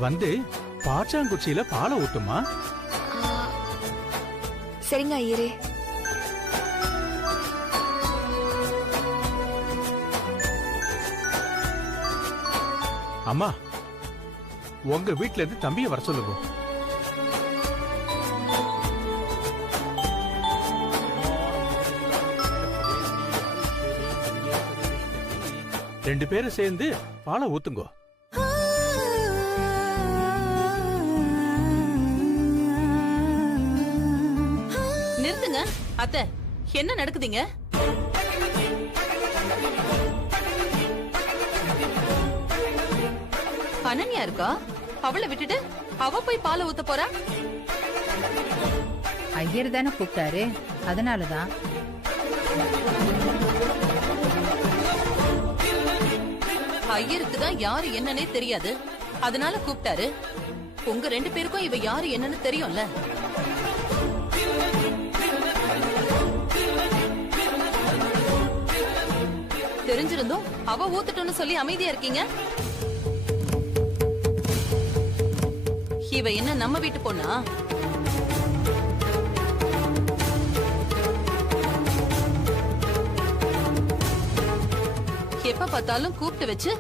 வந்து பாச்சாங்குச்சியில பாலை ஊட்டுமா. சரிங்க ஐயரே. அம்மா, உங்க வீட்ல இருந்து தம்பியை வர சொல்லுங்க. ரெண்டு பேரும் சேர்ந்து பாலை ஊத்துங்க. நிறுத்துங்க அத்தை. என்ன நடக்குதுங்க? அனன்யா இருக்கா? அவளை விட்டுட்டு அவ போய் பாலை ஊத்த போறா? ஐயர் தானே கூப்பிட்டாரு, அதனாலதான். ஐயருக்கு தான் யாரு என்னன்னே தெரியாது, அதனால கூப்பிட்டாரு. உங்க 2 பேருக்கும் இவ யாரு என்னன்னு தெரியும்ல. தெரிஞ்சிருந்தும் அவ ஊத்துட்டோன்னு சொல்லி அமைதியா இருக்கீங்க. இவ என்ன நம்ம வீட்டு பொண்ணா? எப்ப பார்த்தாலும் கூப்பிட்டு வச்சு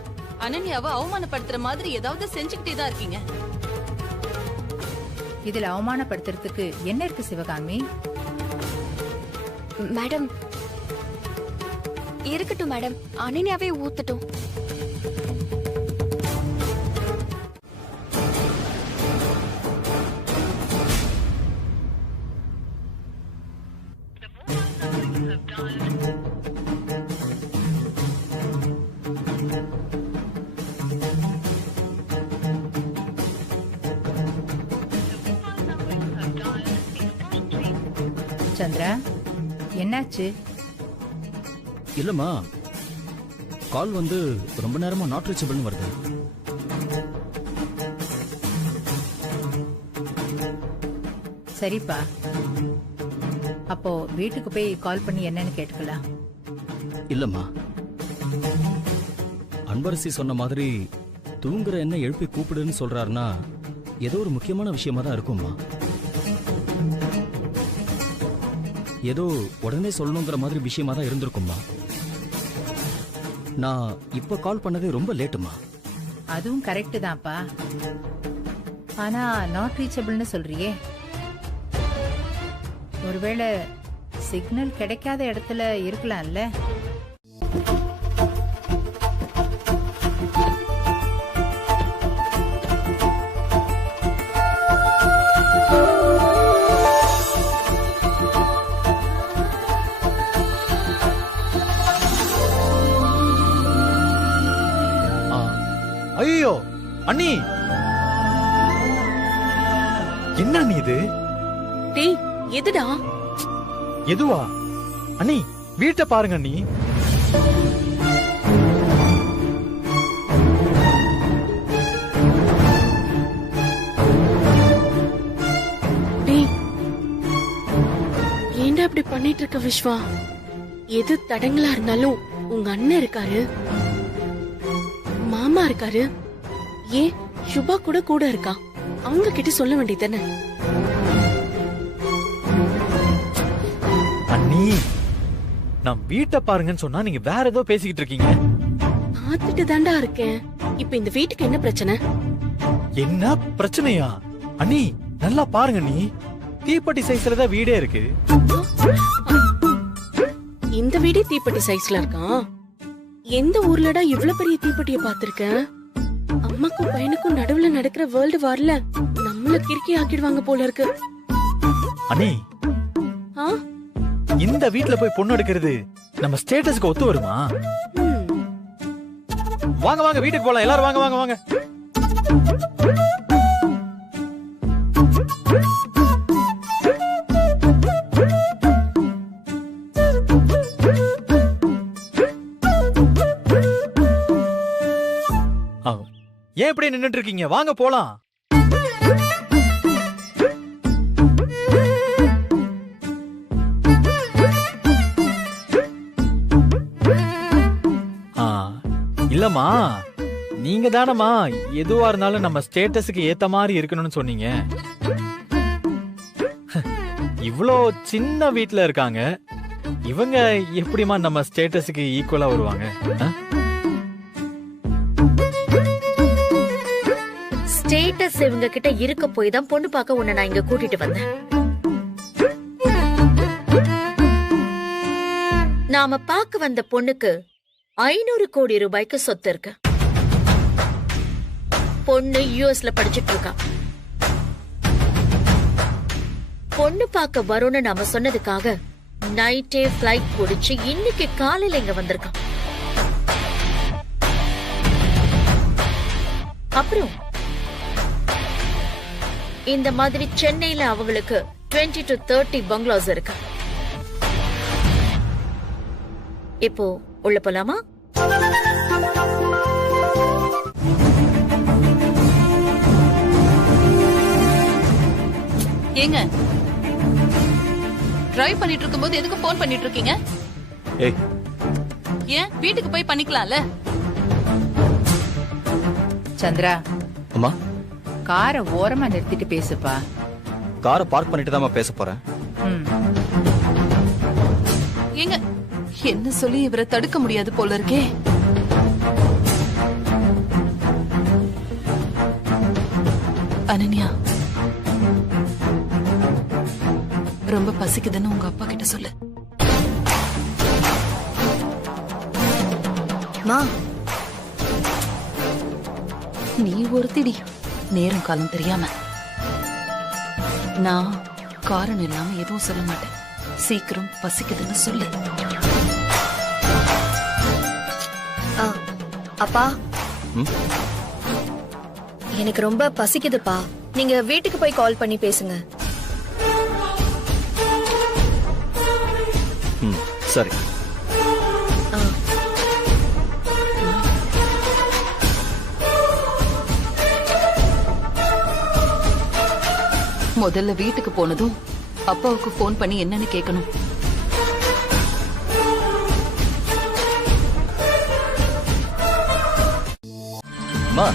அனன்யாவை அவமானப்படுத்துற மாதிரி ஏதாவது செஞ்சுக்கிட்டே தான் இருக்கீங்க. இதுல அவமானப்படுத்துறதுக்கு என்ன இருக்கு சிவகாமி? மேடம் இருக்கட்டும் மேடம், அனன்யாவே ஊத்தட்டும். சந்திரா, என்னாச்சு? இல்லம்மா, கால் வந்து ரொம்ப நேரமா நாட் ரீச்சபிள்னு வருது. சரிப்பா, அப்போ வீட்டுக்கு போய் கால் பண்ணி என்னன்னு கேட்டுக்கலாம். இல்லம்மா, அன்பரசி சொன்ன மாதிரி தூங்குற என்ன எழுப்பி கூப்பிடுன்னு சொல்றாருன்னா ஏதோ ஒரு முக்கியமான விஷயமா தான் இருக்கும்மா. ஏதோ உடனே சொல்லணுங்கிற மாதிரி விஷயமா தான் இருந்திருக்கும்மா. நான் இப்ப கால் பண்ணதே ரொம்ப லேட்டுமா. அதுவும் கரெக்ட் தான்ப்பா. ஆனா நாட் ரீச்சபிள்னு சொல்றியே, ஒருவேளை சிக்னல் கிடைக்காத இடத்துல இருக்கலாம்ல? ஐயோ அண்ணி, என்ன அண்ணி இது? டேய், எதுடா? எதுவா? அண்ணி வீட்டை பாருங்க அண்ணி. டேய், ஏன்டா இப்படி பண்ணிட்டு இருக்க விஸ்வா? எது தடங்களா இருந்தாலும் உங்க அண்ணன் இருக்காரு, மாமா இருக்காரு, ஏன் சுபா கூட கூட இருக்கா. அவங்க கிட்ட சொல்ல வேண்டியதானே? அண்ணி, நான் வீட்டை பாருங்கன்னு சொன்னா நீங்க வேற ஏதோ பேசிக்கிட்டு இருக்கீங்க. பார்த்துட்டு தாண்டா இருக்கேன். இப்ப இந்த வீட்டுக்கு என்ன பிரச்சனை? என்ன பிரச்சனையா? அண்ணி நல்லா பாருங்க அண்ணி, தீப்பெட்டி சைஸ்ல தான் வீடே இருக்கு. இந்த வீடே தீப்பெட்டி சைஸ்ல இருக்கான். எந்த ஊர்லடா இவ்வளவு பெரிய தீப்பெட்டிய பாத்திருக்க? அம்மாக்கும் பையனுக்கும் நடுவுல நடக்கிற வேர்ல்டு வார்ல நம்மள கிறுக்கி ஆக்கிடுவாங்க போல இருக்கு. அண்ணி, ஆ? இந்த வீட்ல போய் பொண்ணு எடுக்கிறது நம்ம ஸ்டேட்டஸ்க்கு ஒத்து வருமா? வாங்க வாங்க வீட்டுக்கு போலாம், எல்லாரும் வாங்க வாங்க வாங்க. ஏன் இப்படி நின்னுட்டு இருக்கீங்க? வாங்க போலாம். இல்லம்மா, நீங்க தானம்மா எதுவா இருந்தாலும் நம்ம ஸ்டேட்டஸுக்கு ஏத்த மாதிரி இருக்கணும்னு சொன்னீங்க. இவ்ளோ சின்ன வீட்ல இருக்காங்க, இவங்க எப்படிமா நம்ம ஸ்டேட்டஸுக்கு ஈக்குவலா வருவாங்க? ஸ்டேட்டஸ் இவங்க கிட்ட இருக்க போய் தான் பொண்ணு பார்க்க உன்னை நான் இங்க கூட்டிட்டு வந்தேன். நாம பார்க்க வந்த பொண்ணுக்கு 500 கோடி ரூபாய்க்கு சொத்து இருக்கு. பொண்ணு யுஎஸ்ல படிச்சிட்டு இருக்கா. பொண்ணு பார்க்க வரும்னு நாம சொன்னதுக்காக நைட்டே ஃபிளைட் பிடிச்சு இன்னைக்கு காலையில இங்க வந்திருக்கான். அப்புறம் இந்த மாதிரி சென்னையில அவங்களுக்கு 20 to 30 பங்களாஸ் இருக்கு. இப்போ உள்ள போலாமா? ஏங்க டிரைவ் பண்ணிட்டு இருக்கும்போது எதுக்கு போன் பண்ணிட்டு இருக்கீங்க? ஏய், ஏன் வீட்டுக்கு போய் பண்ணிக்கலாம்ல? சந்திரா, அம்மா காரை ஓரமா நிறுத்திட்டு பேசுப்பா. காரை பார்க் பண்ணிட்டு தான் பேச போறேன். ம். ஏங்க என்ன சொல்லி இவரை தடுக்க முடியாது போல இருக்கே. அனன்யா, ரொம்ப பசிக்குதுன்னு உங்க அப்பா கிட்ட சொல்லு. மா, நீ ஒருத்திடி நேரம் காலம் தெரியாம. நான் காரணம் இல்லாம எதுவும் சொல்ல மாட்டேன். சீக்கிரம் பசிக்குதுன்னு சொல்லு. அப்பா, ம்? எனக்கு ரொம்ப பசிக்குதுப்பா. நீங்க வீட்டுக்கு போய் கால் பண்ணி பேசுங்க. ம், சரி. முதல்ல வீட்டுக்கு போனதும் அப்பாவுக்கு போன் பண்ணி என்னன்னு கேட்கணும். அம்மா,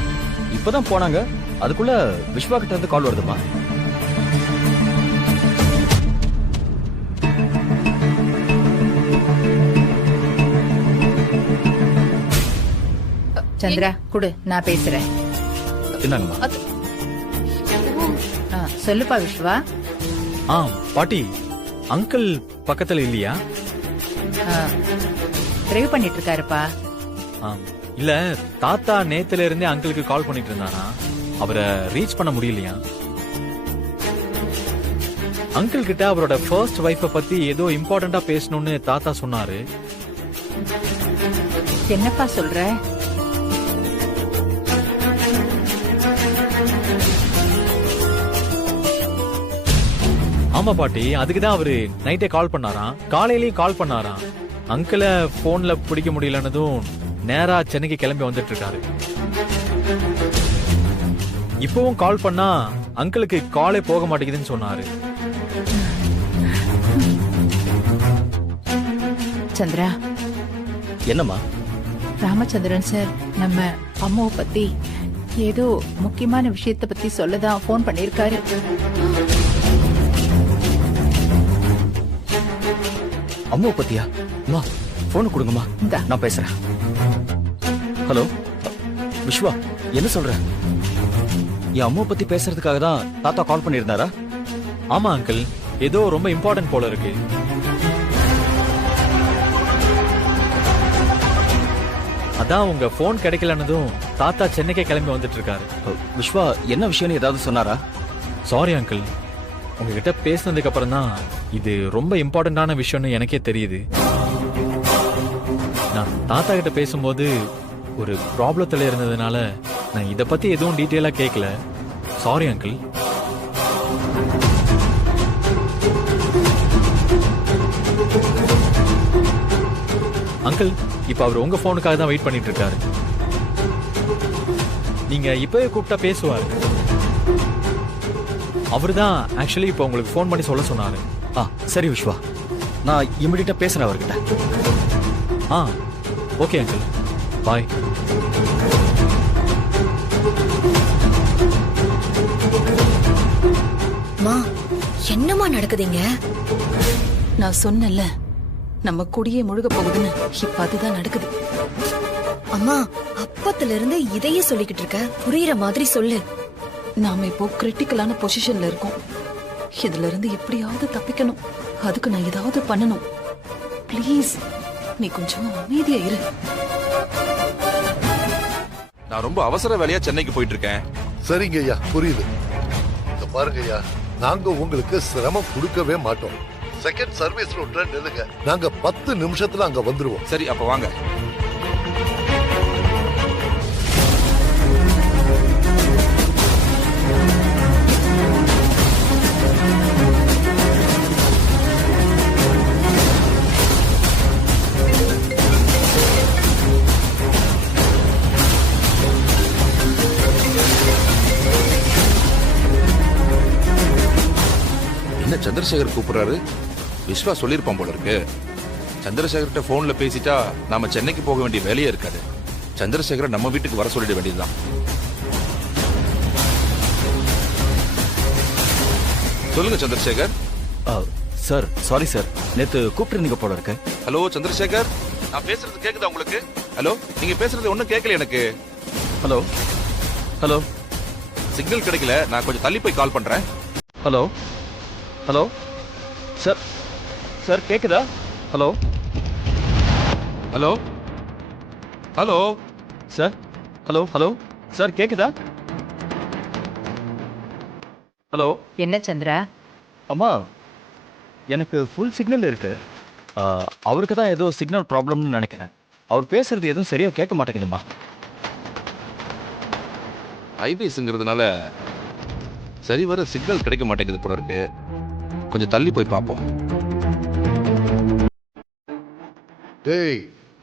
இப்பதான் போனாங்க, அதுக்குள்ள விஸ்வா கிட்ட இருந்து கால் வருதுமா. சந்திரா குடு, நான் பேசுறேன். என்னங்கம்மா? சொல்லுப்பா விஸ்வா. பாட்டி, அங்கிள் பக்கத்துல இல்லையா? டிரைவ் பண்ணிட்டு இருக்காருப்பா. இல்ல, தாத்தா நேத்துல இருந்தே அங்கிளுக்கு கால் பண்ணிட்டு இருந்தானா, அவரை ரீச் பண்ண முடியலையா? அங்கிள் கிட்ட அவரோட ஃபர்ஸ்ட் வைஃப பத்தி ஏதோ இம்பார்ட்டண்டா பேசணும்னு தாத்தா சொன்னாரு. என்னப்பா சொல்ற? ஆமா பாட்டி, அதுக்குதான் அவரு நைட்டே கால் பண்ணாராம், காலையிலயும் கால் பண்ணாராம். அங்கிள போன்ல பிடிக்க முடியலன்னதும் நேரா சென்னைக்கு கிளம்பி வந்துட்டு இருக்காரு. இப்பவும் கால் பண்ணா அங்கிளுக்கு காலே போக மாட்டேங்குதுன்னு சொன்னாரு. சந்திரா. என்னம்மா? ராமச்சந்திரன் சார் நம்ம அம்மாவை பத்தி ஏதோ முக்கியமான விஷயத்த பத்தி சொல்லதான் போன் பண்ணிருக்காரு. அம்மாவை பத்தியா? அம்மா, போன் கொடுங்கம்மா, நான் பேசுறேன். ஹலோ விஸ்வா, என்ன சொல்ற? என் அம்மாவை பத்தி பேசுறதுக்காக தான் தாத்தா கால் பண்ணிருந்தாரா? ஆமா அங்கிள், ஏதோ ரொம்ப இம்பார்ட்டன்ட் போல இருக்கு. அதான் உங்க போன் கிடைக்கலன்னதும் தாத்தா சென்னைக்கே கிளம்பி வந்துட்டு இருக்காரு. விஸ்வா, என்ன விஷயம்னு ஏதாவது சொன்னாரா? சாரி அங்கிள், உங்ககிட்ட பேசினதுக்கு அப்புறம் தான் இது ரொம்ப இம்பார்ட்டன்டான விஷயம்னு எனக்கே தெரியுது. நான் தாத்தா கிட்ட பேசும்போது ஒரு ப்ராப்ளத்துல இருந்ததுனால நான் இத பத்தி எதுவும் டீட்டெயிலா கேட்கல. Sorry uncle. அங்கிள், இப்ப அவர் உங்க போனுக்காக தான் வெயிட் பண்ணிட்டு இருக்காரு. நீங்க இப்பவே கூப்பிட்டா பேசுவாரு. அவர்தான் ஆக்சுவலி இப்ப உங்களுக்கு போன் பண்ணி சொல்ல சொன்னாரு. சரி விஸ்வா, நான் இமிடியேட்டா பேசுறேன் அவர்கிட்ட. ஓகே அங்கிள், பாய். மா, என்னமா நடக்குதுங்க? நான் சொன்னல, நம்ம குடியே முழுக போகுதுன்னு. இப்ப அதுதான் நடக்குது. அம்மா, அப்பத்துல இருந்து இதையே சொல்லிக்கிட்டு இருக்க, புரியுற மாதிரி சொல்லு. நாம இப்போ கிரிட்டிக்கலான பொசிஷன்ல இருக்கோம். இதுல இருந்து எப்படியாவது தப்பிக்கணும். அதுக்கு நான் ஏதாவது பண்ணணும். ப்ளீஸ், நீ கொஞ்சம் அமைதியா இரு. நான் ரொம்ப அவசர வேலையா சென்னைக்கு போயிட்டு இருக்கேன். சரிங்க ஐயா, புரியுது. பாருங்க ஐயா, நாங்க உங்களுக்கு சிரமம் கொடுக்கவே மாட்டோம். செகண்ட் சர்வீஸ் ரோட்ல நில்லுங்க. நாங்க 10 நிமிஷத்துல அங்க வந்துருவோம். சரி அப்ப வாங்க. என்ன சந்திரசேகர் கூப்பிடுறாரு? விஸ்வா சொல்லியிருப்பான் போல இருக்கு. சந்திரசேகர்கிட்ட போன்ல பேசிட்டா நாம சென்னைக்கு போக வேண்டிய வேலையே இருக்காது. சந்திரசேகரை நம்ம வீட்டுக்கு வர சொல்லிட வேண்டியதுதான். சொல்லுங்க சந்திரசேகர். சார் சாரி சார், நேத்து கூப்பிட்டுருந்தீங்க போல இருக்கு. ஹலோ சந்திரசேகர், நான் பேசுறது கேக்குதா உங்களுக்கு? ஹலோ, நீங்க பேசுறது ஒண்ணும் கேட்கல எனக்கு. ஹலோ ஹலோ, சிக்னல் கிடைக்கல, நான் கொஞ்சம் தள்ளி போய் கால் பண்றேன். ஹலோ ஹலோ சார், சார் கேக்குதா? Hello hello hello sir, hello hello sir கேக்குதா? ஹலோ. என்ன சந்திரா? அம்மா, எனக்கு ஃபுல் சிக்னல் இருக்கு. அவருக்கு தான் ஏதோ சிக்னல் ப்ராப்ளம்னு நினைக்கிறேன். அவர் பேசுறது எதுவும் சரியா கேட்க மாட்டேங்குதுமா. ஹைவேஸ்ங்கிறதுனால சரி வர சிக்னல் கிடைக்க மாட்டேங்குது போல இருக்கு. கொஞ்சம் தள்ளி போய் பார்ப்போம். டேய்,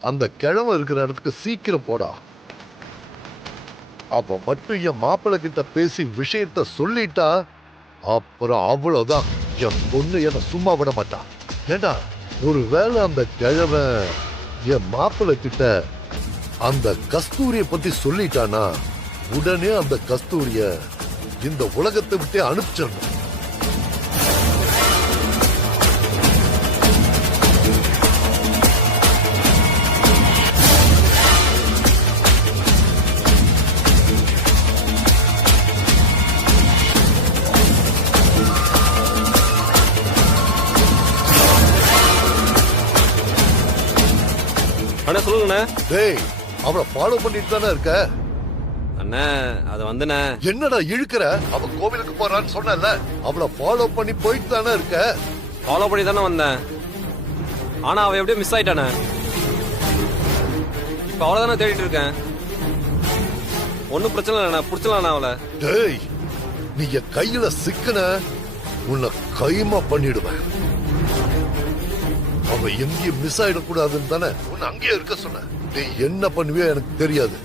அந்த கிழமை இருக்கிற இடத்துக்கு சீக்கிரம் போடா. அப்ப மட்டும் என் மாப்பிள்ளை கிட்ட பேசி விஷயத்த சொல்லிட்டா அப்புறம் அவ்வளவுதான். என் பொண்ணு என்ன சும்மா விட மாட்டா. ஏண்டா, ஒருவேளை அந்த கிழமை என் மாப்பிள்ளை கிட்ட அந்த கஸ்தூரிய பத்தி சொல்லிட்டானா உடனே அந்த கஸ்தூரிய இந்த உலகத்தை விட்டே அனுப்பிச்சிடணும். அண்ணா சொல்லுங்கண்ணே. டேய், அவளை ஃபாலோ பண்ணிட்டு தானே இருக்க? அண்ணா அது வந்துண்ணே. என்னடா இழுக்கிற? அவ கோவிலுக்கு போறான்னு சொன்னல, அவளை ஃபாலோ பண்ணி போயிட்டு தானே இருக்க? ஃபாலோ பண்ணி தானே வந்தேன். ஆனா அவ எப்படியோ மிஸ் ஆயிட்டானே. இப்ப அவளை தானே தேடிட்டு இருக்கேன். ஒன்னும் பிரச்சனை இல்லைண்ணா, பிடிச்சலாம் அவளை. டேய், நீ என் கையில சிக்கன உன்னை கைமா பண்ணிடுவேன். அவ எங்கேயும் மிஸ் ஆயிடக்கூடாதுன்னு தானே உன்னை அங்கேயே இருக்க சொன்ன. நீ என்ன பண்ணுவியோ எனக்கு தெரியாது.